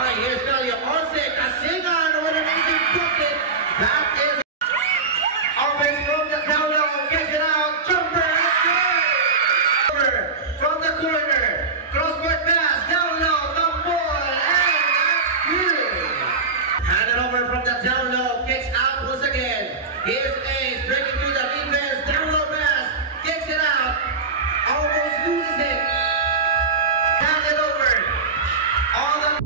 Alright, here's Galio. Once, Casigan with an easy bucket. That is offense from the down low. Gets it out. Jumper. That's good. From the corner. Cross-court pass. Down low. The ball. And that's good. Hand it over from the down low. Kicks out once again. Here's Ace breaking through the defense. Down low pass. Kicks it out. Almost loses it. Hand it over. All the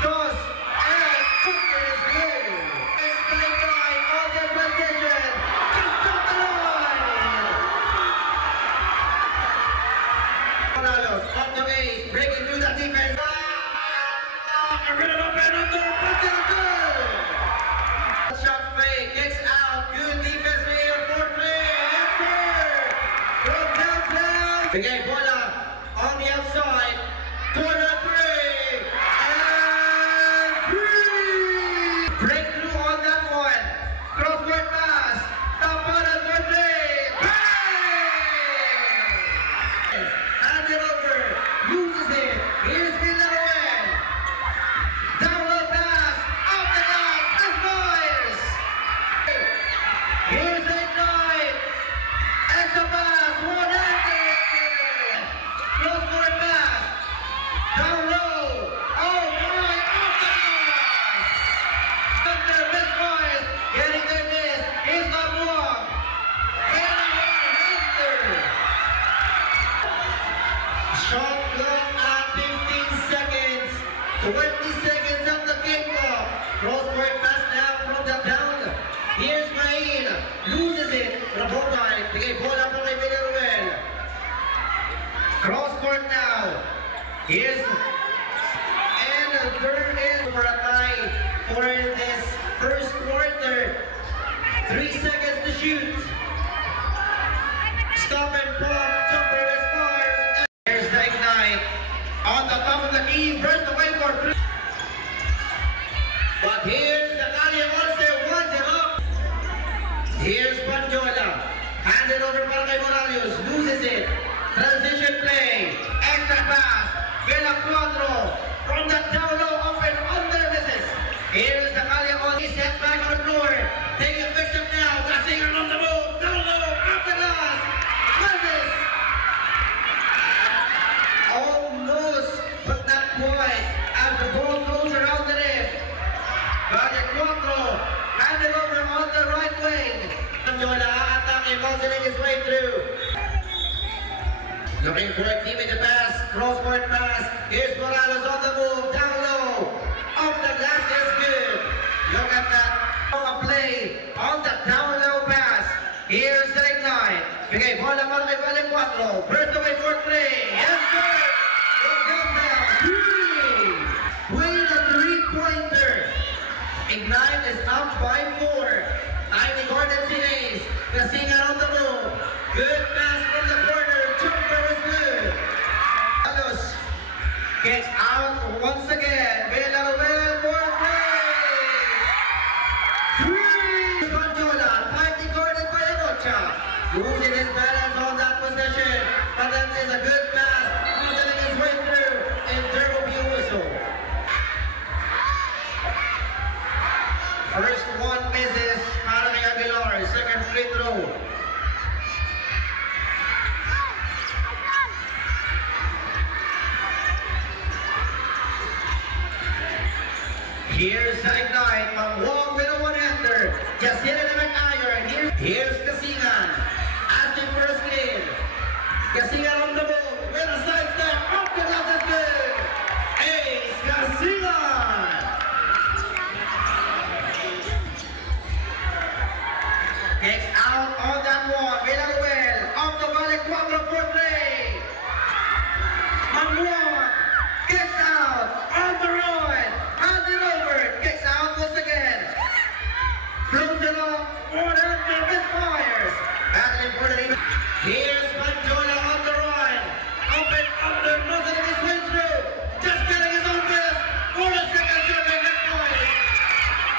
toss and Cooper is good. It's the guy on the position. Just took the line. Morales on the base, breaking through the defense. Rid it up and under. Bucket good. Shot fake, kicks out. Good defense here for three. Yes, sir. From downtown. Again, bola on the outside. Corner three. And three. Breakthrough on that one. Cross-court pass. Top bottom for three. Bang! Hand it over. Loses it. Here's Villanueva. Down low pass. Out the glass. This boys. Here's a nine. Extra pass. One-handed. Cross-court pass. Down low. Oh my, off the glass. Under this boys. Getting their miss. Here's Labuang. Getting one-hander. Shot clock at 15 seconds. 20 seconds on the kickoff. Cross-court pass now from the down. Here's Main. Loses it. Rabonay. Bigay bola po kay Villaruel. Cross-court now. Here's and there is for a tie for this first quarter. 3 seconds to shoot. Stop and pop. Jumper is fires. Here's the ignite. On the top of the key. Burst away for three. But here's the Galio Monster. Once it up. Here's Panjola. Hand it over para kay Morales. Loses it. Transition play. Extra pass. Vela Cuatro. From the down low. Open under misses. Here's the Galio Monster. He steps back on the floor. Taking a big step now. Casigan on the move. Down low. After last. Misses. Almost, but not quite. As the ball goes around the rim. Galio Cuatro. Hand it over on the right wing. Panjola attacking. Muscling his way through. Looking for a teammate to pass. Cross-court pass. Here's Morales on the move. Down low. Off the glass is good. Look at that. A play on the down low pass. Here's the ignite. Bigay bola para kay Galio Cuatro. Burst away for three. Yes, sir. It comes down. Three. With a three-pointer. Ignite is up by 4. Tiny Gordon Sines. Casigan on the move. Good pass from the corner. Jumper is good. Carlos gets out once again. Villanueva for three. Panjola. Tiny Gordon by Arocha. Losing his balance on that possession. But that is a good pass. Losing his way through. And there will be a whistle. First one misses para kay Aguilar. Second free throw. Here's the ignite. Wong with a one-hander. Just hit it in an iron. Here's Casigan. Asking for a screen. Casigan on the move. With a side step. Up the glass is good. Ace Casigan. Kicks out on that one. Villanueva. Off the Galio Cuatro for three. Manuel. Kicks out on the run. Hand it over. Kicks out once again. Throws it off. Order misfires. Battling for the lead. Here's Panjola on the run. Open under. Muscling his way through. Just getting his own miss. For the second serving misfires.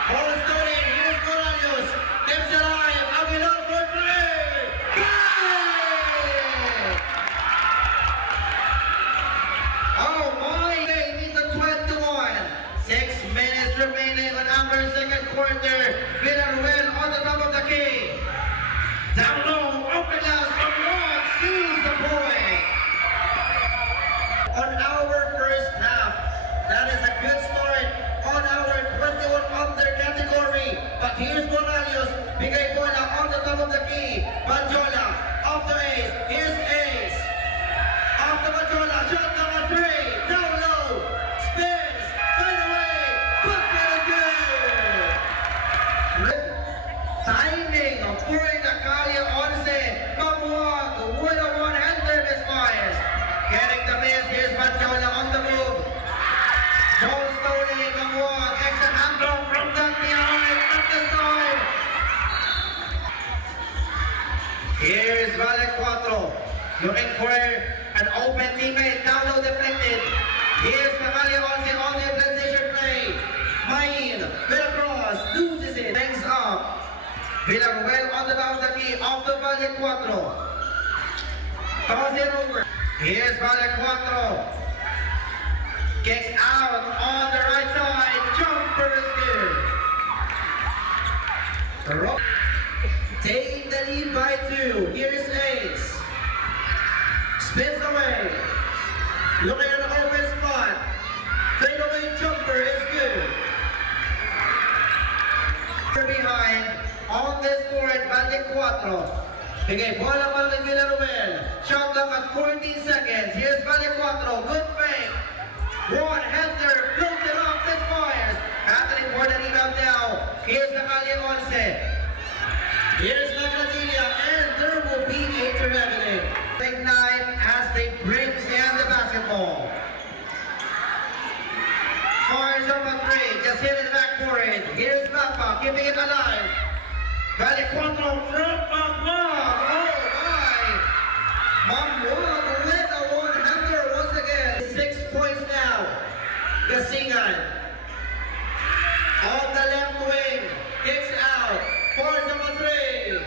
Ball is stolen. Here's Morales. Keeps it alive. Aguilar for three. Bang! remaining on our second quarter. Villarreal on the top of the key. Down low, open glass from Juan seals the point. On our first half, that is a good start on our 21 under category. But here's Morales, bigay bola on the top of the key. Banjola, off the ace. Here's Ace. Off the Banjola, shot number 3. Down low, spins, fade away. Basket is good. Timing for the Calle 11. Mamuag with a one-hander misfires. Getting the miss. Here's Banjola on the move. Ball stolen. Mamuag. Exit hand block from Dantian. Not this time. Here's Valle 4. Looking for an open teammate. Down low deflected. Here's the Calle 11 on the transition play. Main. Vilacross loses it. Hangs up. Villarreal on the top of the key, off the Valle 4. Toss it over. Here's Valle 4. Kicks out on the right side. Jumper is good. Taking the lead by 2. Here's Ace. Spins away. Looking at the open spot. Fade away jumper is good. Behind. On this board, Valle 4. Bigay bola para kay Villarreal. Shot clock at 14 seconds. Here's Valle 4. Good fake. One-hander. Floats it off. This fires. Happening for the rebound now. Here's the Calle 11. Here's La Gradilla. And there will be a traveling. Big 9 as they bring in the basketball. Fires up a 3. Just hit it back for it. Here's Mapa. Keeping it alive. Valle 4 from Mamuag. Oh my! Mamuag with a one-hander once again. 6 points now. Gasingan. On the left wing. Kicks out. Force number 3.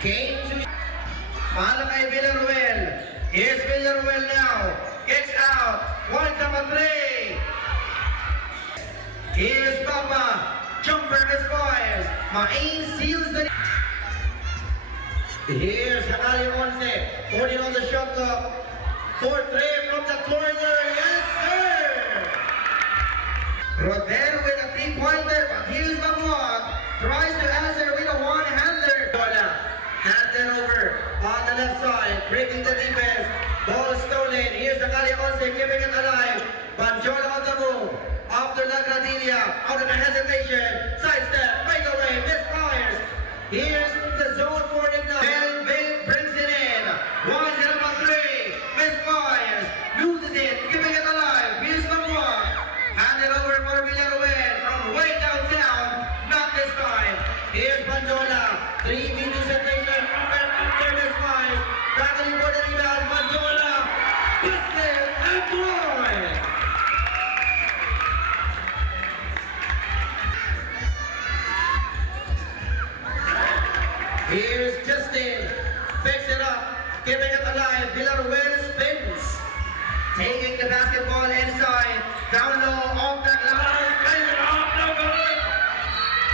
Came to Malakay Villarreal. Here's Villarreal now. Kicks out. Point number 3. Here's Papa. Jumper misfires. Main seals the... Here's Calle 11. Holding on the shot clock. 4-3 from the corner. Yes, sir! Rodel with a 3-pointer. But here's Mamuag. Tries to answer with a one-hander. Hand it over on the left side. Breaking the defense. Ball stolen. Here's the Calle 11. Keeping it alive. Banjola on the move. After La Gradilla, out of the hesitation, sidestep, breakaway, misfires. Here's the zone for Ignat. And Bill brings it in. 1-3, misfires, loses it, keeping it alive. Here's Mamuag. Hand it over for Villarreal from way downtown. Not this time. Here's Banjola. 3v2 separation. After misfires. Battling for the rebound. Banjola. Twisted and Floyd. Here's Justin, picks it up, keeping it alive. Villarreal spins, taking the basketball inside, down low, off the glass, plays it off, no good.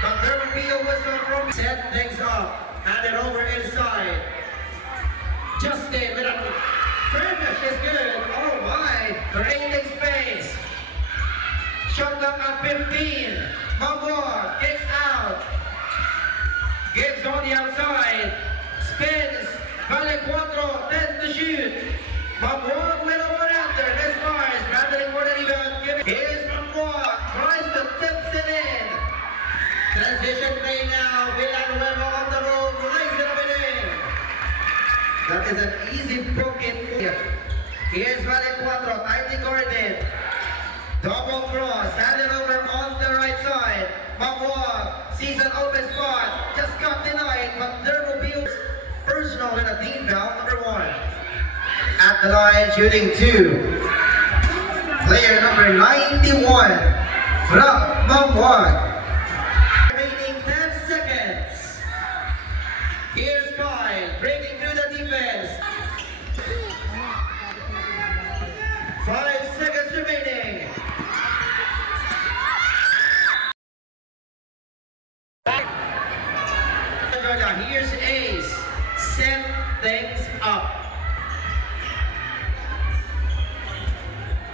But there will be a whistle from set things up, hand it over inside. Justin with a finish is good. Oh my, creating space. Shot clock at 15. Mamuag kicks out. Gives on the outside, spins, Valle 4, tends to shoot. Mamuag with a one-hander, misfires, battling for the rebound. Here's Mamuag, tries to tips it in. Transition play now, Villarreal on the road, lays it up and in. That is an easy broken. Here's Valle 4, tightly guarded. Double cross, handed over on the right side. Mamuag sees an open spot, just got denied, but there will be personal and a team foul, number 1. At the line, shooting 2. Player number 91, from Mamuag. Remaining 10 seconds. Here's Kyle, breaking through the defense. 5 seconds remaining.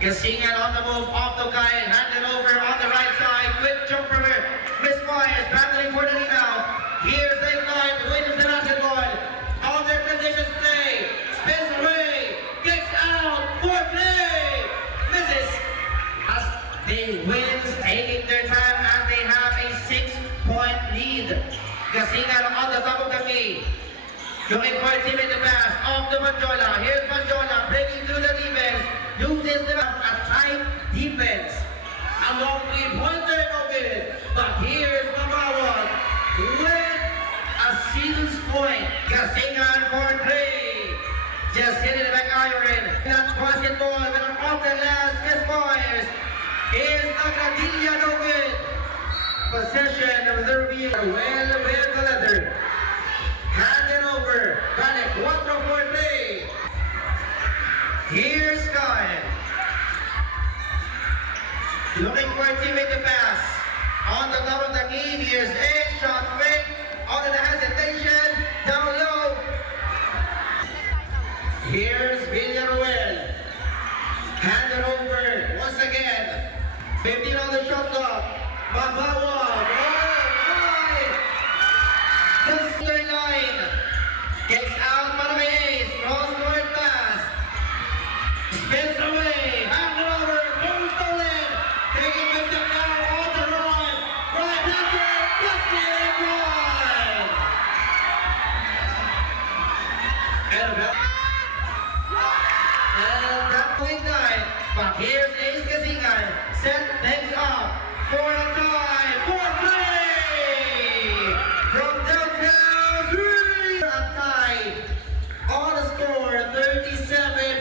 Gasingan on the move, off the guy, handed over on the right side. Quick jumper, misfires, battling for the rebound. Here's the line, wins the basketball. On their position play, spins away, gets out for play. Misses. As they wins, taking their time as they have a 6-point lead. Gasingan on the top of the key. Looking for a teammate to pass, off to Manjola. Here's Manjola, breaking through the defense. Loses the a tight defense. A long three-pointer no good. But here's Mabawag with a seals point. Gasingan for three. Just hitting it back iron. That basketball with an off the glass misfires. Here's Agradilla no good. Possession of the reveal. Well delivered. Handed over. Balik 4 for three. Here's Sky. Looking for a teammate to pass. On the top of the key, here's a shot fake. On the hesitation, down low. Here's Villaruel. Handed over once again. 15 on the shot clock. Mabawag. The center line. Gets out by the ace. Cross-court pass. Spins away, handed over, goal stolen, taking with the now on the run, right-hander, busted, one! And that point nine, but here's Ace Gasingan, set things up for a tie, for three! From downtown, three! A tie on the score, 37,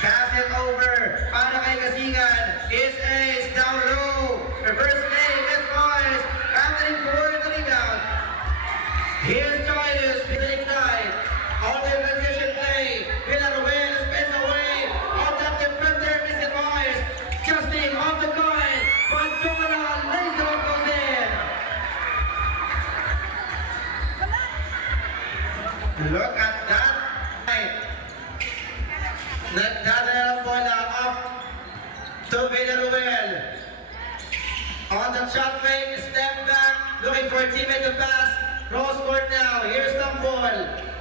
pass it over. Para kay Gasingan. Is Ace down low. Reverse play. Misfires. Anthony for the rebound. Here's Titus. Big nine. On the transition play. Villaruel spins away. On that defender. Misfires. Justin off the coin. Manjola lays it up, goes in. Look at that. Nagdadala ang bola off to Villaruel. On the shot fake, step back, looking for a teammate to pass. Cross court now, here's the ball.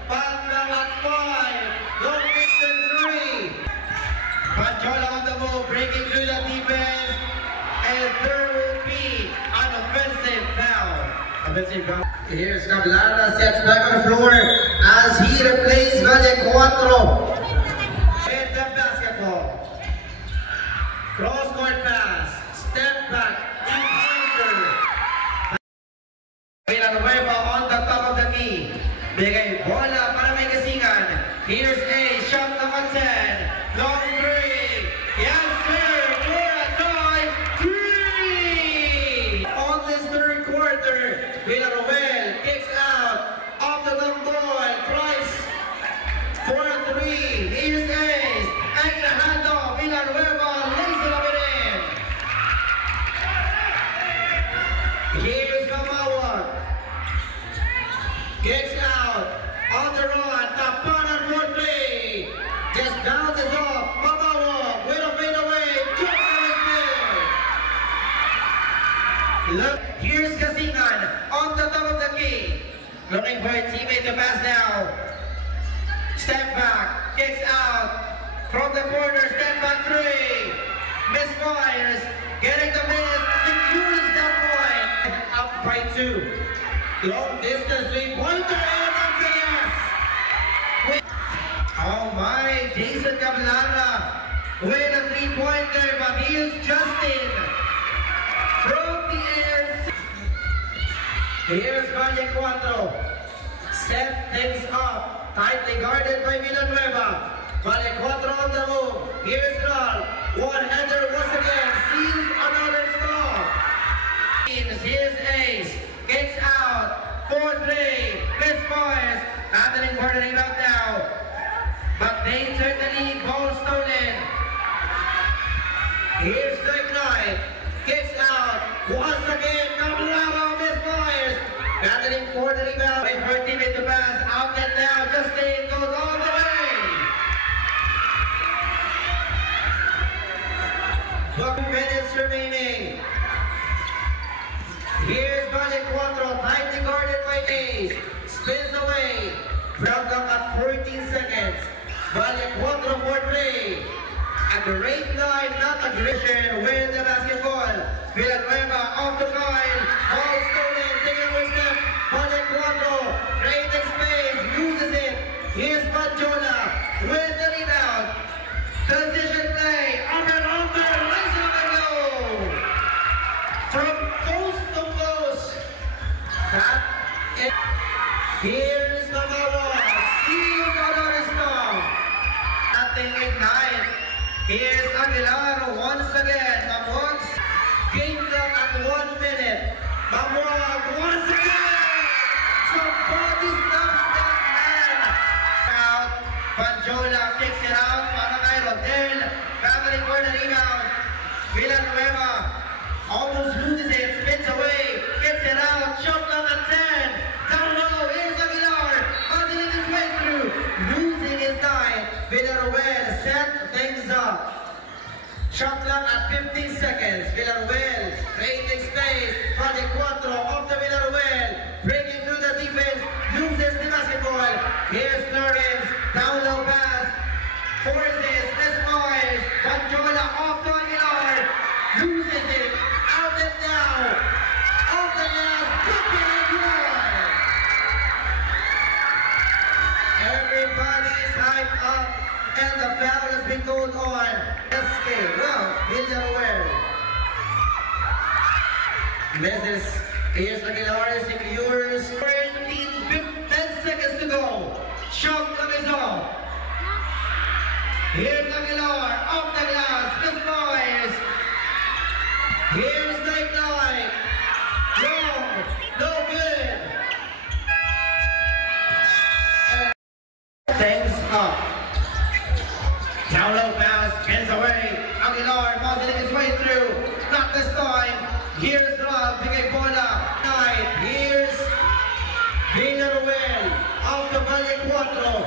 Back at 5, long distance 3. Manjola on the move, breaking through the defense. And there will be an offensive foul. Here's Gablana, sets back on the floor as he replaces Valle 4. Cross-court pass, step back, encounter. Villanueva on the top of the key. Bigay bola para may Gasingan. Here's a shot number 10. Long three. Yes, sir. For a tie. 3. On this third quarter, Villanueva kicks out of the long ball. Price for a 3. Here's Ace. Extra handoff. Villanueva. Here's Mabawag. Gets out. On the run. Tapanan for three. Just bounces off. Mabawag with a fade away. Just look. Here's Gasingan on the top of the key. Looking for a teammate to pass now. Step back. Kicks out. From the corner. Step back 3. Misfires. Getting the miss. Secures that point. Up by 2. Long distance 3-pointer. And that's a yes. Oh my. Jason Gablana with a 3-pointer. But here's Justin. From the air. Here's Valle 4. Set things up. Tightly guarded by Villanueva. Valle 4 on the move. Here's Ral. One-hander once again. Sees another stop. Here's Ace. Gets out. 4-3. Misfires. Happening for the rebound now. But they took the lead. Ball stolen. Here's the Ignite. Kicks out. Once again. Gablana misfires. Battling for the rebound. Wait for a teammate to pass. Outlet now. Justin goes all the way. 2 minutes remaining. Here's Valle Cuatro, tightly guarded by Ace. Spins away. Ground up at 14 seconds. Valle Cuatro for 3. At the rate line, not aggression. Win the basketball. Villanueva off the line. Ball stolen. Taking a step. Valle Cuatro. Creating space. Loses it. Here's Manjola. With the rebound. Transition play. Up and under. Raising up and low. From coast to coast. That is. Here's the Mawag. Seals another storm. Nothing ignite. Here's Aguilar once again. Mawag game clock at 1 minute. Mawag once again. Somebody stops that man. Out. Panjola kicks it out. Para kay Rodel. Battling for the rebound. Villanueva almost loses it. Spins away. Gets it out. Shot clock at 10. Down low. Here's Aguilar. Puzzling his way through. Losing his time. Villanueva set things up. Shot clock at 15 seconds. Villanueva creating space. Valle Cuatro off the Villanueva. Breaking through the defense. Loses the basketball. Here's Lawrence. Down low pass. Forces. Desmoys. Panjola off to Aguilar. Loses it. Out and down. Off the glass. Bucket and one. Everybody is hyped up. And the foul has been called on. Escape. Well, Villanueva. Misses. Here's Aguilar. Secures. 10 seconds to go. Shot clock is off. Here's Aguilar. Off the glass. This boys. Here's Night Night. Long. No good. Things up. Down low pass, spins away. Aguilar muzzling his way through. Not this time. Here's Rob, Bigay Bola. Here's Villanueva. Off the Valle Cuatro.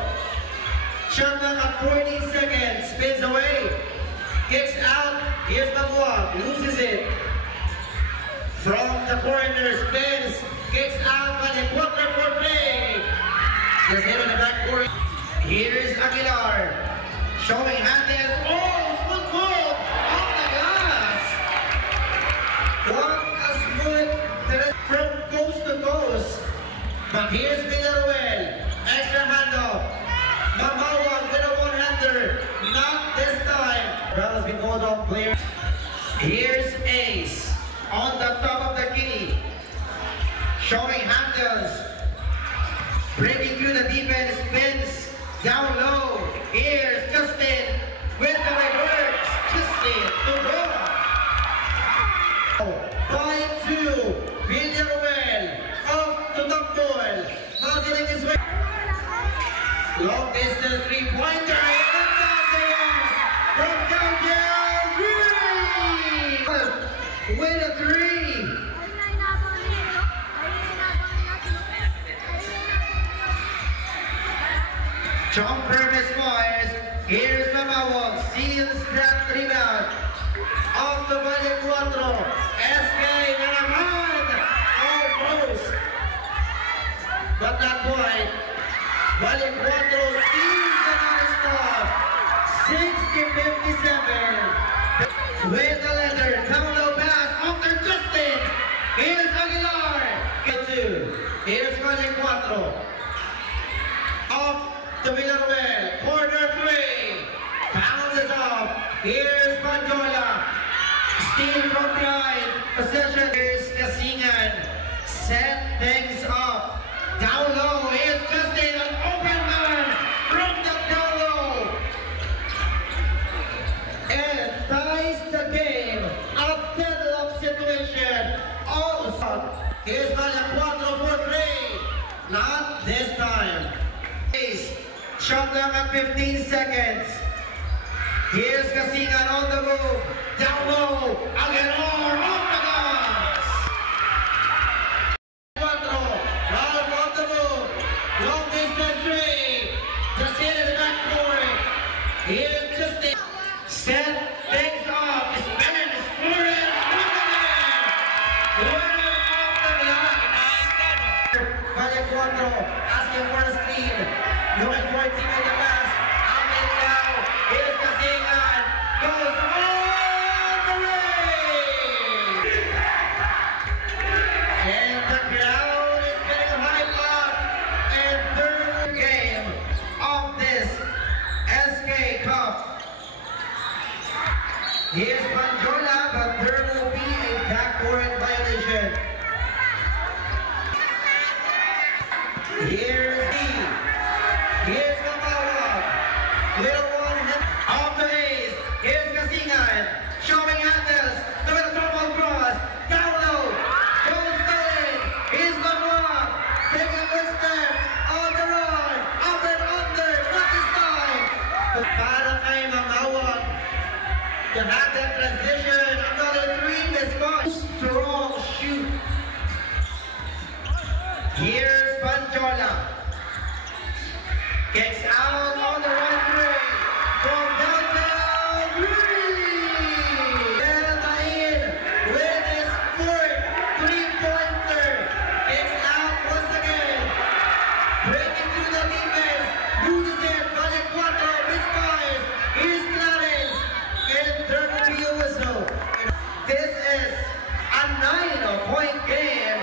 Shot clock at 14 seconds. Spins away. Kicks out. Here's Mawag. Loses it. From the corner. Spins. Kicks out. Valle Cuatro for play. Just hit on the backboard. Here's Aguilar. Showing handles. Oh, smooth move off the glass. What a smooth from coast to coast. But here's Villanueva. Extra handoff. Mawag with a one-hander. Not this time. Well, has been called off player. Here's Ace on the top of the key. Showing handles. Breaking through the defense. Spins down low. Here's Justin with the reverse. Justin to go. By 2. Villanueva off to the ball. Muzzling his way. Long distance 3-pointer. From downtown 3. With a 3. Jumper misfires. Here's Mawag. Seals that rebound. Off the Valle Cuatro. SK naman. Almost. But not quite. Valle Cuatro seals the non-stop. 60-57. With the leather. Down low pass. After Justin. Here's Aguilar. Get 2. Here's Valle Cuatro. Off to Villanueva, corner 3, bounces off. Here's Panjola, steal from behind, possession. Here's Casingan, set things up. Down low, here's Justin, an open man from the down low. And ties the game, a deadlock situation. Also, here's Valle Cuatro for 3, not this time. Shot clock at 15 seconds. Here's Casingan on the move. Down low. Aguilar off the glass. 4. Valle 4 asking for a screen. Looking for a team in the pass. And then now, here's Kasingan. Goes all the way. And the crowd is getting hyped up. And third game of this SK Cup. Here's Banjola, but there will be a backcourt violation. Here's Kapawa. Little one off the ace. Here's Kasingan. Showing handles. The middle double cross. Down low. Goes stolen. Here's Lamar. Taking a good step. On the run. Up and under. Not this time. Para kay Mamawag. To have that transition. Another three is gone. Strong shoot. Here's Banjola. Gets out on the run three from downtown three. Elmain with his fourth three-pointer. Gets out once again. Breaking through the defense. Loses it. Valle 4 misfires. Here's Clarence. And there will be a whistle. This is a 9-point game.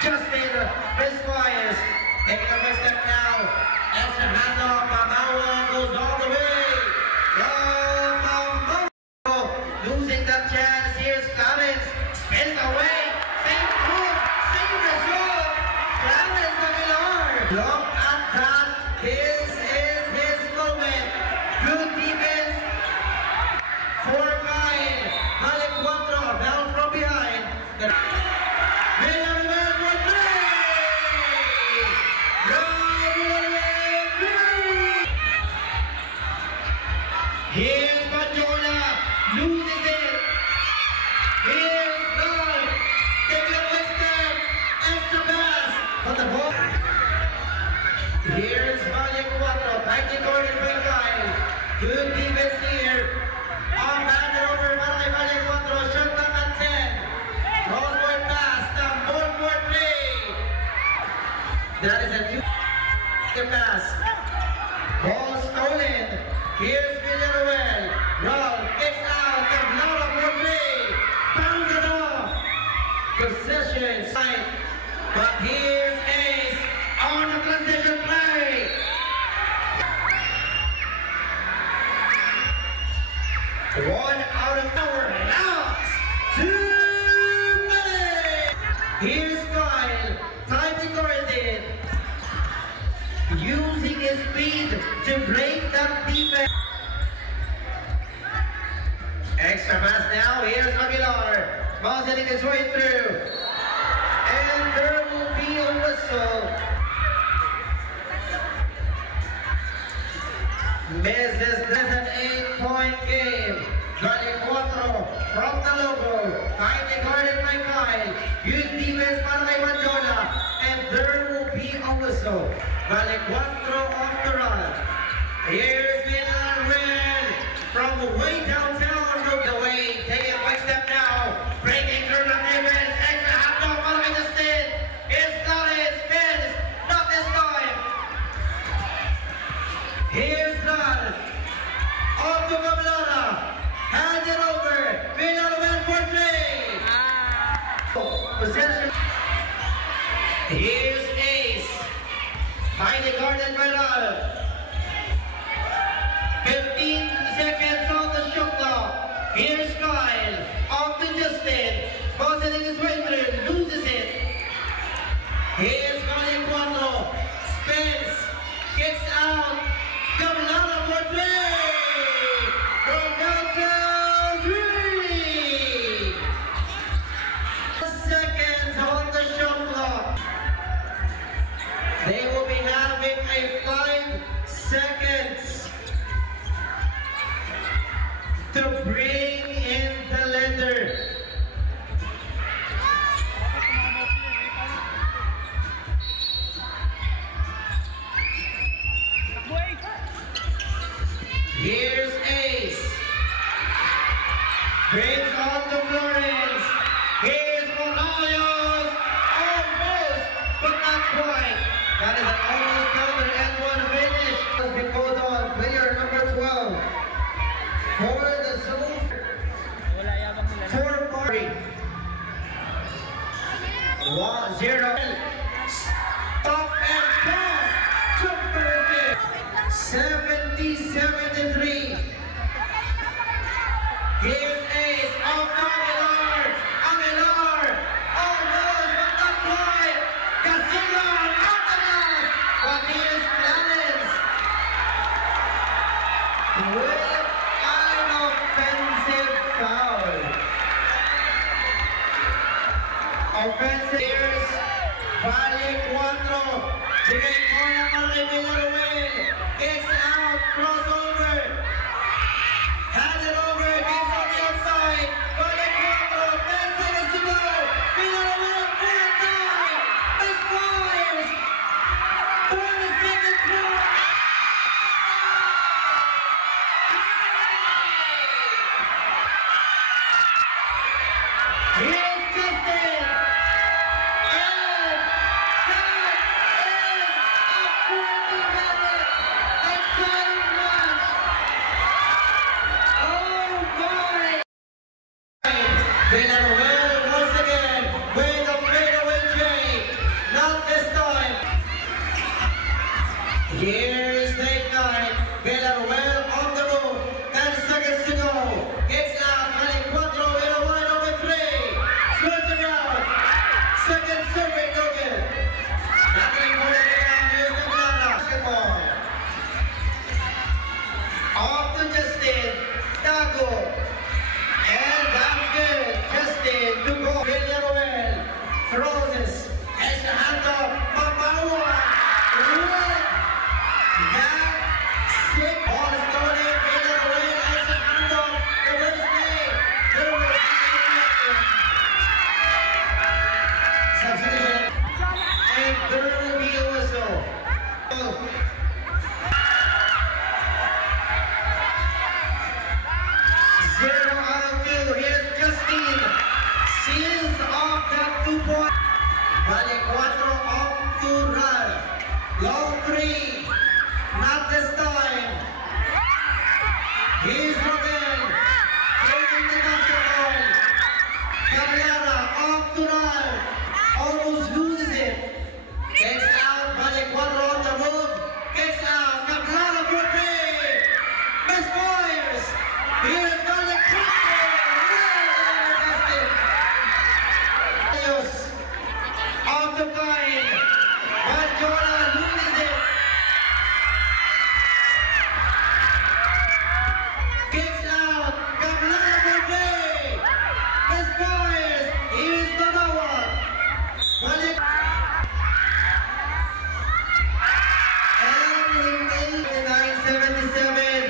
Justin misfires. Taking a step now. Extra handoff, Mamawa goes all the way. Mamawa losing the chance. Here's Clarence, spins away. Same move, same result. Clarence Aguilar. Look at that. This is his moment. Good defense for Kyle. Valle 4, down from behind. Here's Banjola, loses it. Here's Love, taking a quick step, extra pass, but the ball. Here's Valle 4, tightly guarded by Kyle. Good defense here. Off handed over by Valle 4, shot clock at 10. Crossboard pass, the ball for play. That is a new pass. Ball stolen. Here's Villanuel. Ralph kicks out. The blood of the play. Bounce it off. Possession. Side. But here's Ace on the transition play. One out of power. Locks. 2 minutes. Here's Kyle. Tightly guarded. Using his speed to break that defense. Extra pass now. Here's Aguilar. Ball's hitting his way through. And there will be a whistle. Misses. That's an 8-point game. Valle 4 from the logo. Tightly guarded by Kyle. Good defense by Banjola. And there will be a whistle. Valle 4 off the run. Here's Villanuel from way downtown. Moved away. Taking a quick step now. Breaking through the defense. Extra half off. Following the spin. It's Clarence. Spins. Not this time. Here's Nal. Off to Gablana. Hand it over. Villanuel for play. Possession. Here's Ace. Highly guarded by Ralph. 15 seconds on the shot clock. Here's Kyle. Off to Justin. Ball hitting his way through. Loses it. Here's Valle 4. Spins. Kicks out. Gablana for play. From downtown 3. Seconds on the shot clock. They will be having a 5 seconds to bring in the letter. Here's Ace. Brings on to Florence. Here's Morales. Almost, but not quite. For the zone. Wala yabang nila. 4 party. 1-0. Stop and go. Super 70-73. Here's Ace of Aguilar. Aguilar. Almost, but not quite. Casino out the last. But here's Clarence. With an offensive foul. Offensive years. Valle 4. Bigay ko na kay Villaruel. Kicks out. Crossover. Hand it over. Kicks on the outside. Valle 4. 10 seconds to go. Villaruel full time. Misfires. 30 seconds through. Here's Justin. Villaruel once again with a fadeaway J. Not this time. Here's Lake 9. Villaruel on the move. 10 seconds to go. It's out. Valle 4 with a wide open 3. Swings around. Second serving, no good. Nothing more than that. Here's the basketball. Off to Justin. Dago. And that's good. Justin to go. Villaruel throws this. Has the hand up. Mapaua. One. That sick ball stolen. Villaruel has the hand up. The first play. Substitution. And there will be a whistle. Zero out of 2. Here's Justin. Seals off that 2 point. Valle 4 off to Ralph. Long 3. Not this time. Here's Robin. Taking the basketball. Cabrera off to Ralph. Almost loses it. Kicks out. Valle 4 on the move. Kicks out. Cabrera for 3. Misfires. Here's Valle 4. Off the line. Banjola loses it. Kicks out. Cabrera for 3. Misfires. Here's Banawa. Valle. And in 977.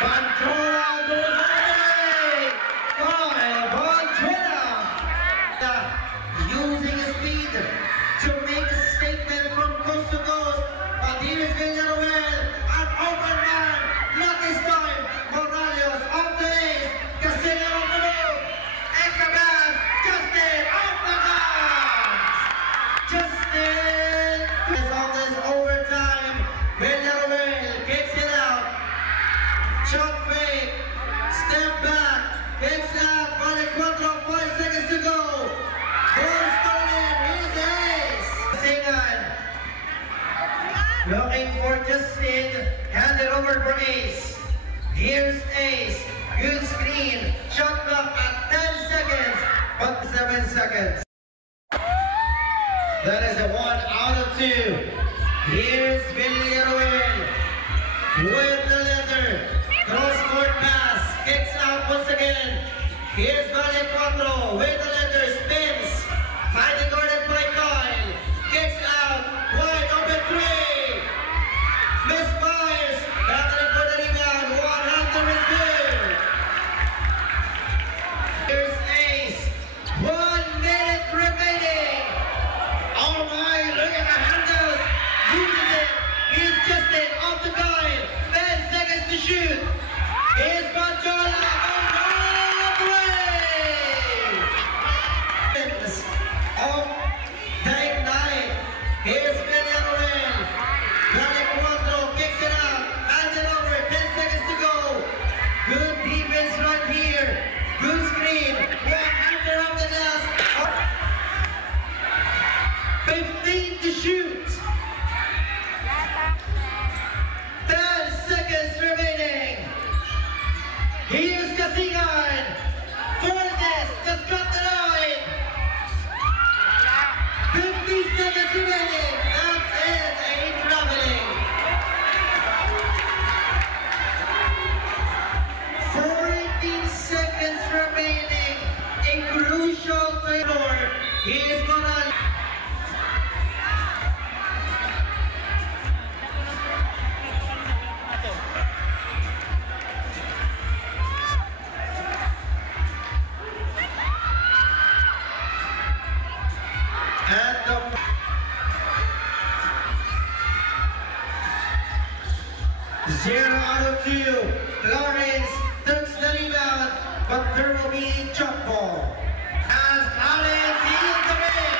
Banjola goes away! Kyle Banjola! Using his speed to make a statement from coast to coast. But here's Villaruel, an open man. Not this time. Morales off the ace. Casino on the move. Extra pass. Justin off the bounce. Justin is on this overtime. Villaruel kicks it out. Shot fake, step back, kicks out, Valle 4, 5 seconds to go. Ball stolen, here's Ace. Singan. Looking for Justin, hand it over for Ace. Here's Ace, good screen, shot clock at 10 seconds, but 7 seconds. That is a 1 out of 2. Here's Villaruel with the letter. Cross-court pass, kicks out once again. Here's Valle 4 with the letter, spins. Finding guarded by Kyle. Kicks out, wide open 3. Misfires, battling for the rebound. One-hander is good. Here's Ace. 1 minute remaining. Oh my, look at the handles. Uses it. Here's Justin off the guide. 10 seconds to shoot. Here's Banjola. Banjola play. Off take 9. Here's Villaruel. Valle 4 kicks it out. Hand it over. 10 seconds to go. Good defense. 0 out of 2. Lawrence takes the rebound, but there will be jump ball. As Lawrence heals the win.